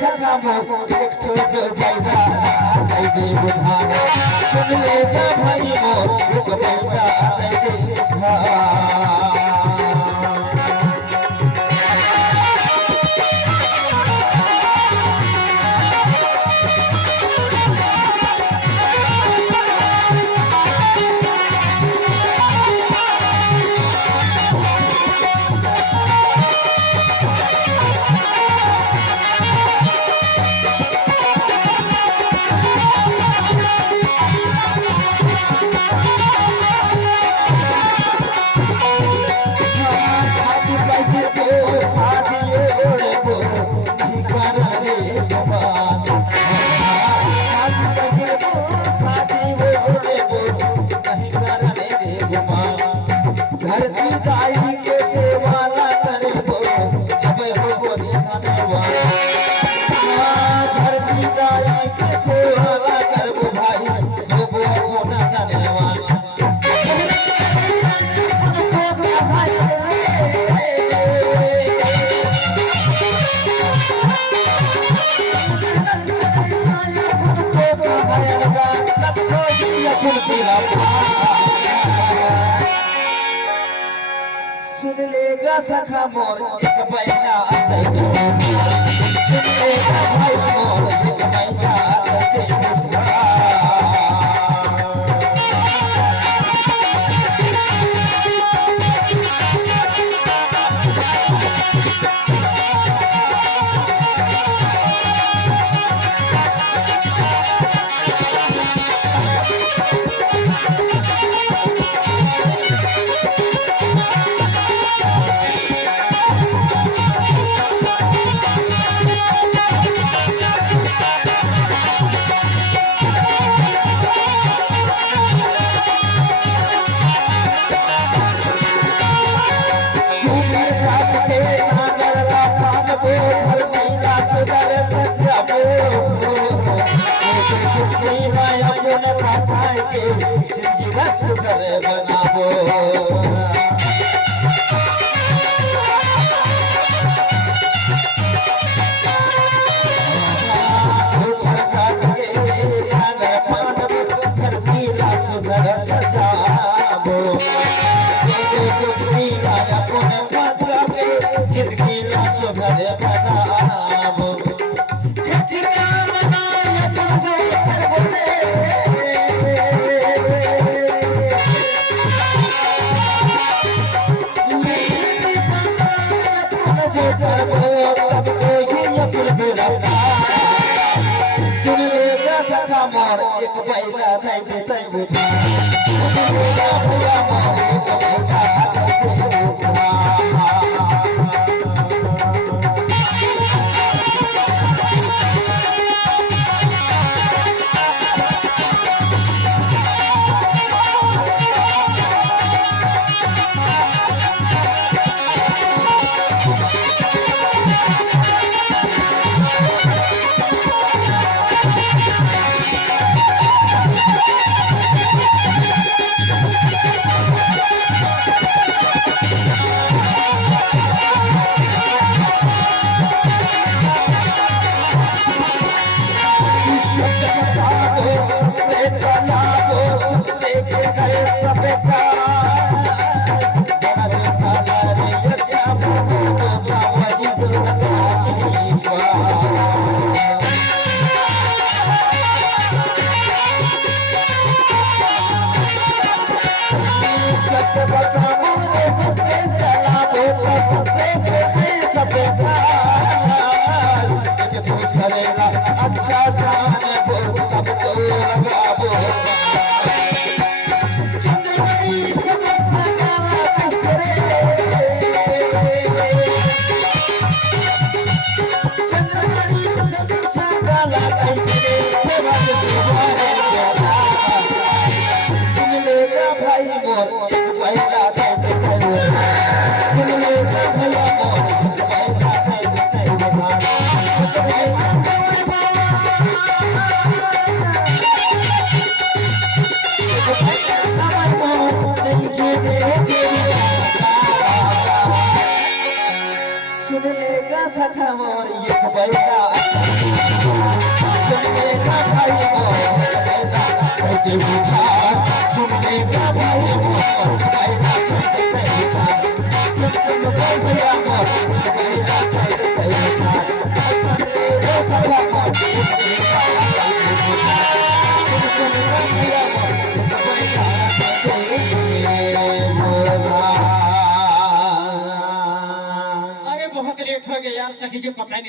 सखा मो एक छोट बैठा दे दे बुधान सुन लेगा भाई मो एक बैठा दे दे बुधान धरती दाई के सेवा ना करे जब हो धनवा धरती दाई के सेवा ना कर भाई जब हो धनवा सुन लेगा सखा मोर एक बैठा सुन लेगा भाई मोर एक बैठा सुगर बनाबो सुन लेगा सखा मोर एक बैठा खाई देते बुझा भैया मोर एक बैठा अच्छा जान को तब तो लगाबो चंद्रमणि समस्या करे चंद्रमणि समस्या करे सेवा सुन ले मोर एक बैला दे दे सुन ले भैया मोर एक बैला दे दे उधार सुन लेगा सखा मोर एक बैला सुन लेगा भाई मोर एक बैला दे उधार सुन लेगा भाई मोर बैला दे उधार सुन भैया मोर एक बैला दे उधार सखा मोर अरे बहुत लेट हो गया यार, सखी के पता नहीं।